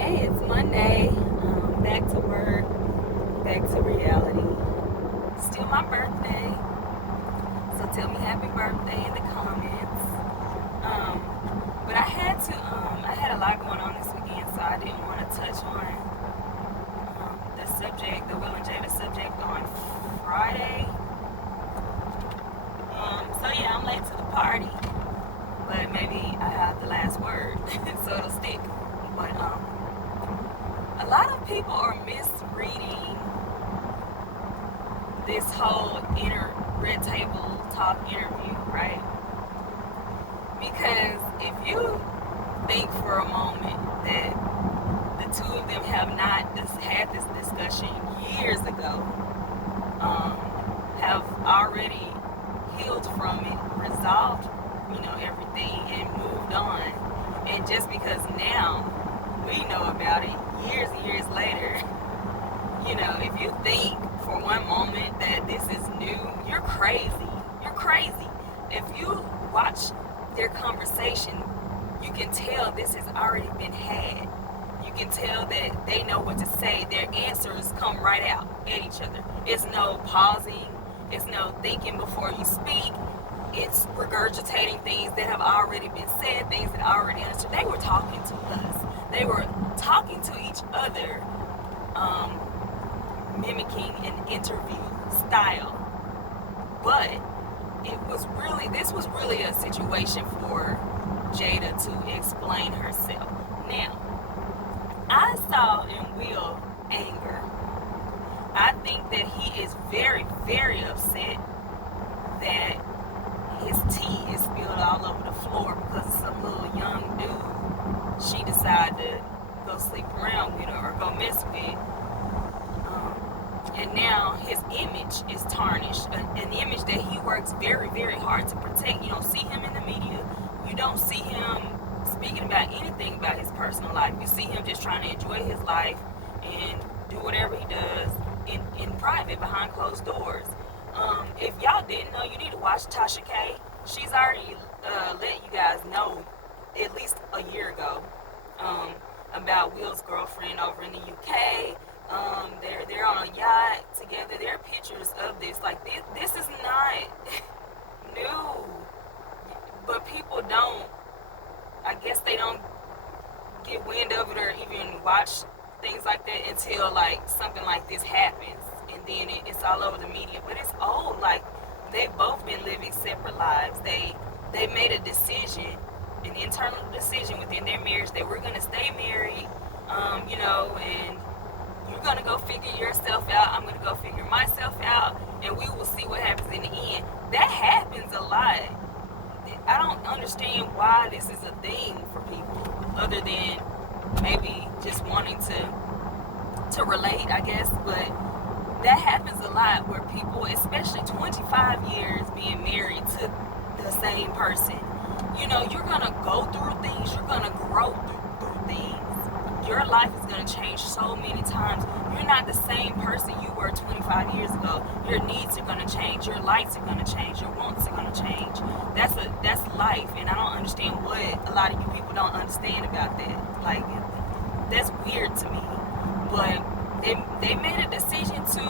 Hey, it's Monday. Back to work, back to reality. Still my birthday, so tell me happy birthday in the comments. Um, but I had a lot going on this weekend, so I didn't want to touch on the subject, the Will and Jada subject on Friday. So yeah, I'm late to the party, but maybe I have the last word, so it'll stick. But a lot of people are misreading this whole red table talk interview, right? Because if you think for a moment that the two of them have not had this discussion years ago, have already healed from it, resolved, everything and moved on, and just because now we know about it years and years later, if you think for one moment that this is new, you're crazy. You're crazy. If you watch their conversation, you can tell this has already been had. You can tell that they know what to say. Their answers come right out at each other. It's no pausing. It's no thinking before you speak. It's regurgitating things that have already been said, things that I already understood. They were talking to us. They were talking to each other, mimicking an interview style. But this was really a situation for Jada to explain herself. Now, I saw in Will anger. I think that he is very, very upset that his tea is spilled all over the floor because some little young dude she decided to go sleep around with or go mess with. And now his image is tarnished, an image that he works very, very hard to protect. You don't see him in the media. You don't see him speaking about anything about his personal life. You see him just trying to enjoy his life and do whatever he does in private, behind closed doors. If y'all didn't know, you need to watch Tasha K. She's already let you guys know at least a year ago about Will's girlfriend over in the UK. They're on a yacht together. There are pictures of this. Like this is not new, but people don't. I guess they don't get wind of it or even watch things like that until like something like this happens, and then it's all over the media. But it's old. Like they've both been living separate lives. They made a decision, an internal decision within their marriage that we're gonna stay married, and you're gonna go figure yourself out. I'm gonna go figure myself out, and we will see what happens in the end. That happens a lot. I don't understand why this is a thing for people, other than maybe just wanting to relate, I guess. But that happens a lot where people, especially 25 years being married to the same person, you're gonna go through things. You're gonna grow through things. Your life is going to change so many times. You're not the same person you were 25 years ago. Your needs are going to change. Your likes are going to change. Your wants are going to change. That's life, and I don't understand what a lot of you people don't understand about that. Like, that's weird to me. But they made a decision to,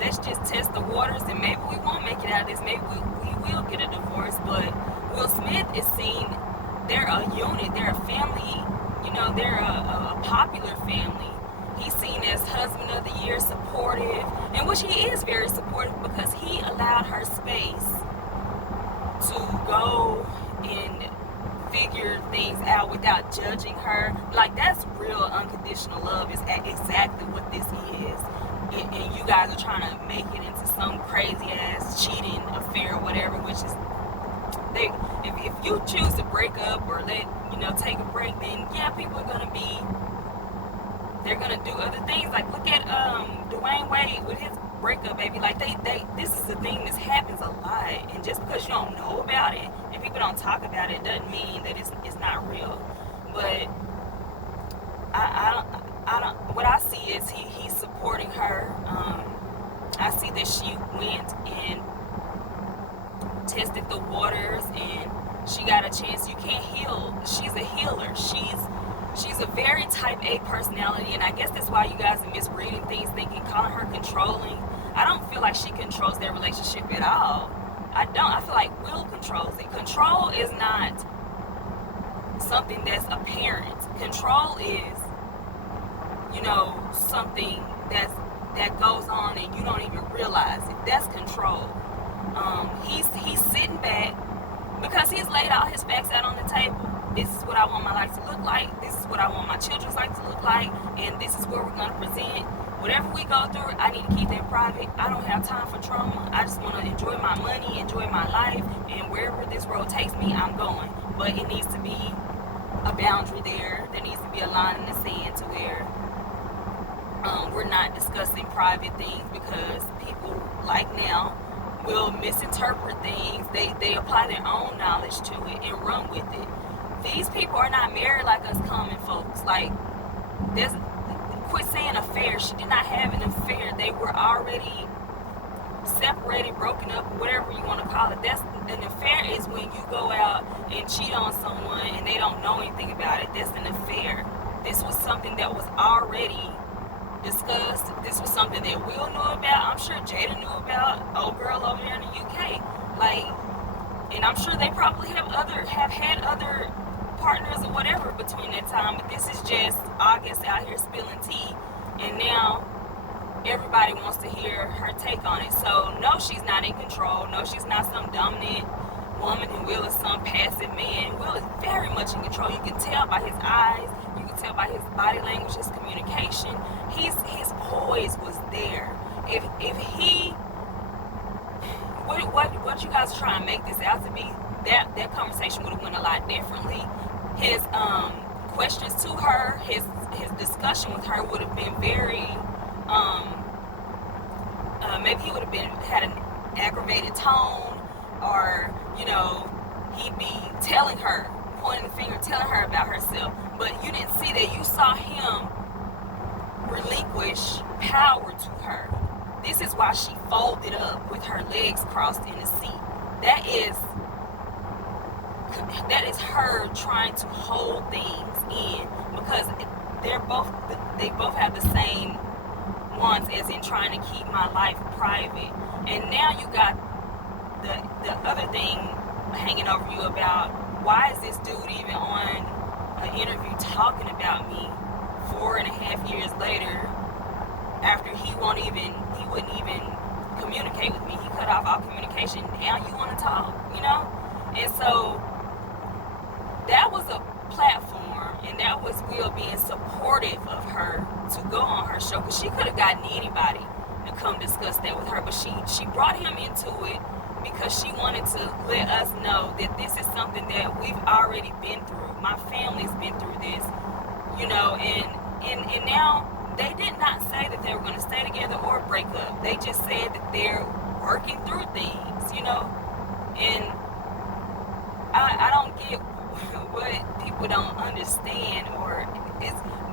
let's just test the waters, and maybe we won't make it out of this. Maybe we will get a divorce. But Will Smith is seen, they're a unit. They're a family. They're a popular family. He's seen as husband of the year, supportive, in which he is very supportive because he allowed her space to go and figure things out without judging her. Like, that's real unconditional love, is exactly what this is. And you guys are trying to make it into some crazy ass cheating affair or whatever, which is, if you choose to break up or take a break, then yeah, people are they're gonna do other things. Like, look at Dwayne Wade with his breakup, baby. Like, this is a thing that happens a lot, and just because you don't know about it and people don't talk about it doesn't mean that it's not real. But I don't. What I see is he's supporting her. I see that she went and tested the waters, and she got a chance. You can't heal. She's a healer. She's she's a very type A personality, and I guess that's why you guys are misreading things, thinking, calling her controlling. I don't feel like she controls their relationship at all. I don't. I feel like Will controls it. Control is not something that's apparent. Control is, something that goes on and you don't even realize it. That's control. He's sitting back because he's laid all his facts out on the table. This is what I want my life to look like. This is what I want my children's life to look like. And this is where we're going to present. Whatever we go through, I need to keep that private. I don't have time for trauma. I just want to enjoy my money, enjoy my life. And wherever this road takes me, I'm going. But it needs to be a boundary there. There needs to be a line in the sand to where we're not discussing private things, because people like now will misinterpret things. They apply their own knowledge to it and run with it. These people are not married like us common folks. Like, quit saying affair. She did not have an affair. They were already separated, broken up, whatever you want to call it. That's an affair is when you go out and cheat on someone and they don't know anything about it. That's an affair. This was something that was already discussed. This was something that Will knew about. I'm sure Jada knew about. Old girl over there in the UK. And I'm sure they probably have had other partners or whatever between that time. But this is just August out here spilling tea, and now everybody wants to hear her take on it. So no, she's not in control. No, she's not some dominant woman, and Will is some passive man. Will is very much in control. You can tell by his eyes. You can tell by his body language, his communication. His poise was there. If he, what you guys are trying to make this out to be, that conversation would have went a lot differently. His questions to her, his discussion with her would have been very, maybe he would have had an aggravated tone, or he'd be telling her, pointing the finger, telling her about herself. But you didn't see that. You saw him relinquish power to her. This is why she folded up with her legs crossed in the seat. That is her trying to hold things in, because they both have the same ones, as in trying to keep my life private. And now you got the other thing hanging over you about, why is this dude even on an interview talking about me 4.5 years later, after he wouldn't even communicate with me. He cut off all communication. Now you want to talk, And so that was a platform, and that was Will being supportive of her to go on her show, because she could have gotten anybody to come discuss that with her, but she brought him into it because she wanted to let us know that this is something that we've already been through. My family's been through this, and now they did not say that they were going to stay together or break up. They just said that they're working through things, and I don't get what people don't understand,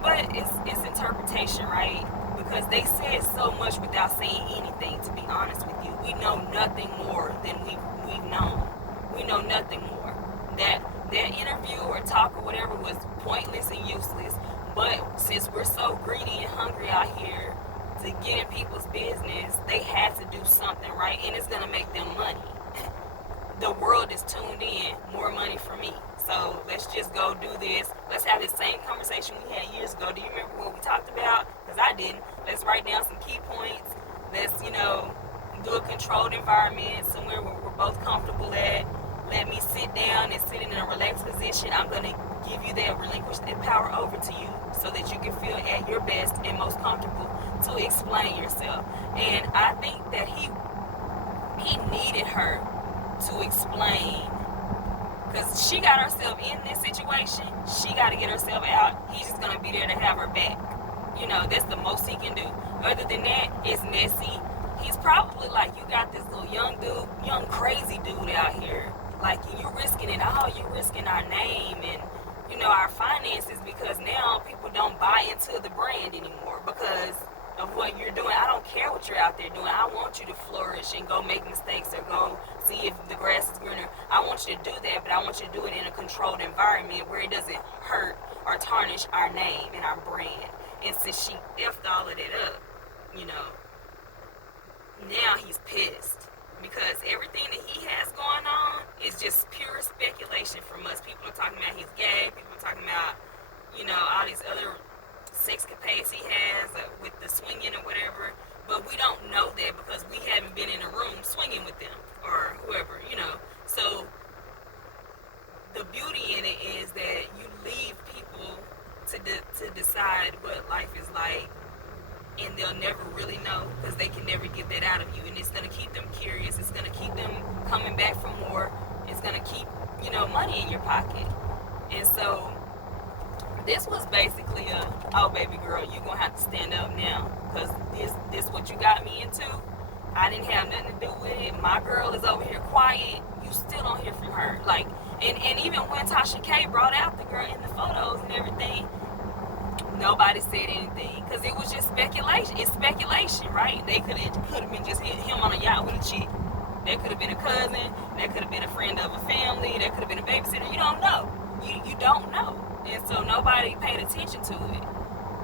but it's interpretation, right? Because they said so much without saying anything, to be honest with you. We know nothing more than we've known. We know nothing more. That interview or talk or whatever was pointless and useless. But since we're so greedy and hungry out here to get in people's business, they had to do something, right? And it's going to make them money. The world is tuned in. More money for me. So let's just go do this. Let's have the same conversation we had years ago. Do you remember what we talked about? Because I didn't. Let's write down some key points. Let's, do a controlled environment, somewhere where we're both comfortable at. Let me sit down and sit in a relaxed position. I'm going to give you that, relinquish that power over to you so that you can feel at your best and most comfortable to explain yourself. And I think that he needed her to explain, because she got herself in this situation. She got to get herself out. He's just going to be there to have her back. That's the most he can do. Other than that, it's messy. He's probably like, you got this little young crazy dude out here. Like, you're risking it all. You're risking our name and, our finances, because now people don't buy into the brand anymore because of what you're doing. I don't care what you're out there doing. I want you to flourish and go make mistakes or go see if the grass is greener. I want you to do that, but I want you to do it in a controlled environment where it doesn't hurt or tarnish our name and our brand. And since she effed all of that up, you know, now he's pissed because everything that he has going on is just pure speculation from us. People are talking about he's gay. People are talking about, you know, all these other sex capades he has with the swinging or whatever. But we don't know that because we haven't been in a room swinging with them or whoever, you know. So the beauty in it is that you leave people to decide what life is like, and they'll never really know because they can never get that out of you. And it's going to keep them curious. It's going to keep them coming back for more. It's going to keep, you know, money in your pocket. And so this was basically oh, baby girl, you're going to have to stand up now because this what you got me into. I didn't have nothing to do with it. My girl is over here quiet. You still don't hear from her. Like, and even when Tasha K brought out the girl in the photos and everything, nobody said anything because it was just speculation. It's speculation, right? They could have been just him on a yacht with a chick. That could have been a cousin. That could have been a friend of a family. That could have been a babysitter. You don't know. You don't know. And so nobody paid attention to it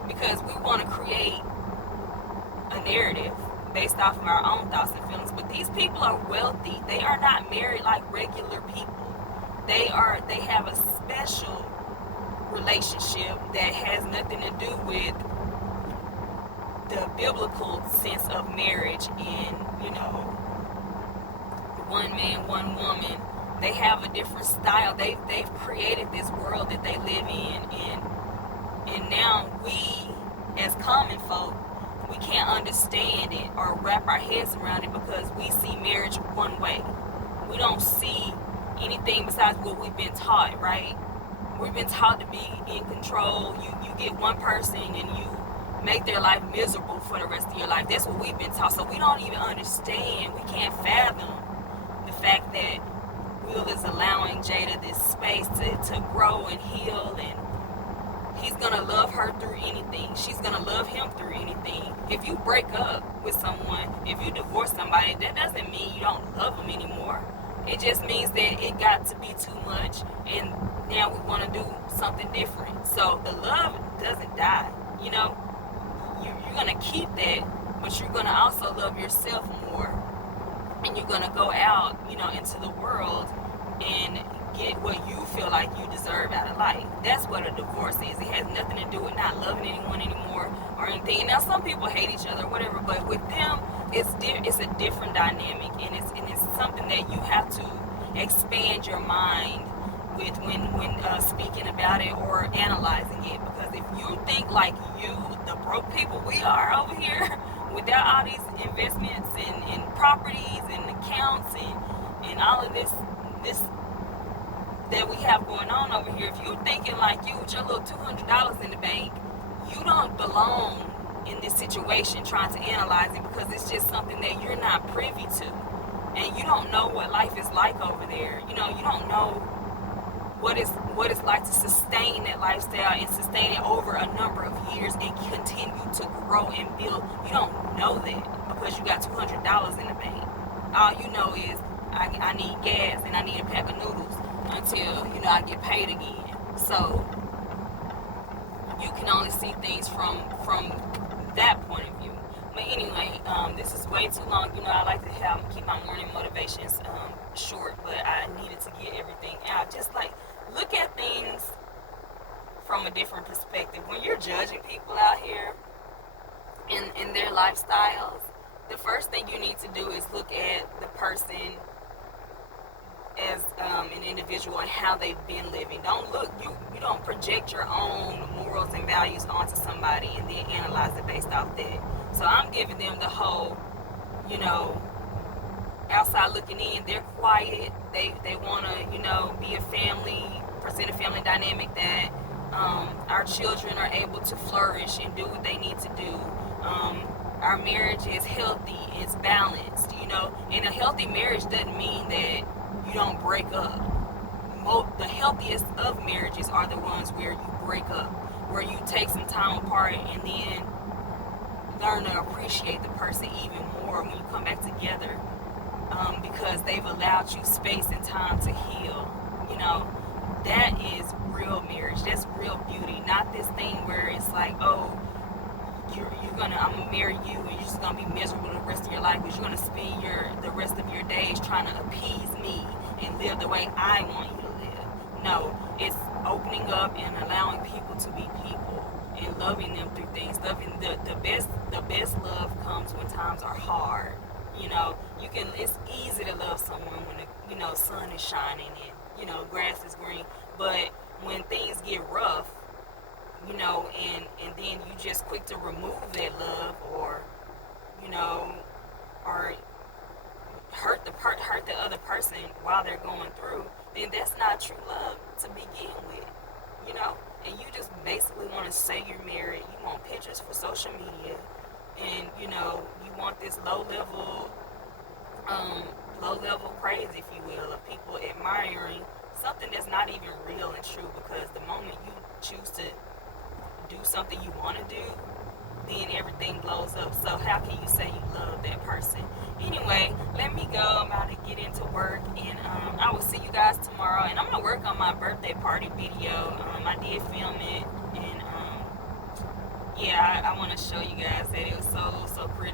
because we want to create a narrative based off of our own thoughts and feelings. But these people are wealthy. They are not married like regular people. They have a special relationship that has nothing to do with the biblical sense of marriage and, you know, one man, one woman. They have a different style. They've created this world that they live in, and now we as common folk, we can't understand it or wrap our heads around it because we see marriage one way. We don't see anything besides what we've been taught, right? We've been taught to be in control. You get one person and you make their life miserable for the rest of your life. That's what we've been taught. So we don't even understand. We can't fathom the fact that Will is allowing Jada this space to grow and heal, and he's going to love her through anything. She's going to love him through anything. If you break up with someone, if you divorce somebody, that doesn't mean you don't love them anymore. It just means that it got to be too much, and now we want to do something different. So the love doesn't die. You know, you're going to keep that, but you're going to also love yourself more. And you're going to go out, you know, into the world and get what you feel like you deserve out of life. That's what a divorce is. It has nothing to do with not loving anyone anymore or anything. Now, some people hate each other or whatever, but with them, it's a different dynamic, and it's something that you have to expand your mind with when speaking about it or analyzing it. Because if you think like you, the broke people we are over here, without all these investments and properties and accounts and all of this that we have going on over here, if you're thinking like you with your little $200 in the bank, you don't belong in this situation trying to analyze it because it's just something that you're not privy to. And you don't know what life is like over there. You know, you don't know what it's like to sustain that lifestyle and sustain it over a number of years and continue to grow and build. You don't know that because you got $200 in the bank. All you know is I need gas and I need a pack of noodles until, you know, I get paid again. So you can only see things from that point of view. But anyway, this is way too long. You know, I like to keep my morning motivations short, but I needed to get everything out. Just like look at things from a different perspective. When you're judging people out here in their lifestyles, the first thing you need to do is look at the person as an individual and how they've been living. You don't project your own morals and values onto somebody and then analyze it based off that. So I'm giving them the whole, you know, outside looking in. They're quiet. They want to, you know, be a family, present a family dynamic that our children are able to flourish and do what they need to do. Our marriage is healthy, it's balanced, you know. And a healthy marriage doesn't mean that you don't break up. The healthiest of marriages are the ones where you break up, where you take some time apart and then learn to appreciate the person even more when you come back together, because they've allowed you space and time to heal. You know, that is real marriage. That's real beauty. Not this thing where it's like, oh, I'm gonna marry you and you're just gonna be miserable the rest of your life because you're gonna spend the rest of your days trying to appease me and live the way I want you to live. No, it's opening up and allowing people to be people and loving them through things. Loving the best love comes when times are hard. It's easy to love someone when the sun is shining and grass is green. But when things get rough, and then you just quick to remove that love, or or hurt the other person while they're going through, then that's not true love to begin with. And you just basically want to say you're married. You want pictures for social media, and you want this low level praise, if you will, of people admiring something that's not even real and true. Because the moment you choose to do something you want to do, then everything blows up. So how can you say you love that person? Anyway, let me go. I'm about to get into work, and I will see you guys tomorrow. And I'm gonna work on my birthday party video. I did film it, and yeah, I want to show you guys that it was so pretty.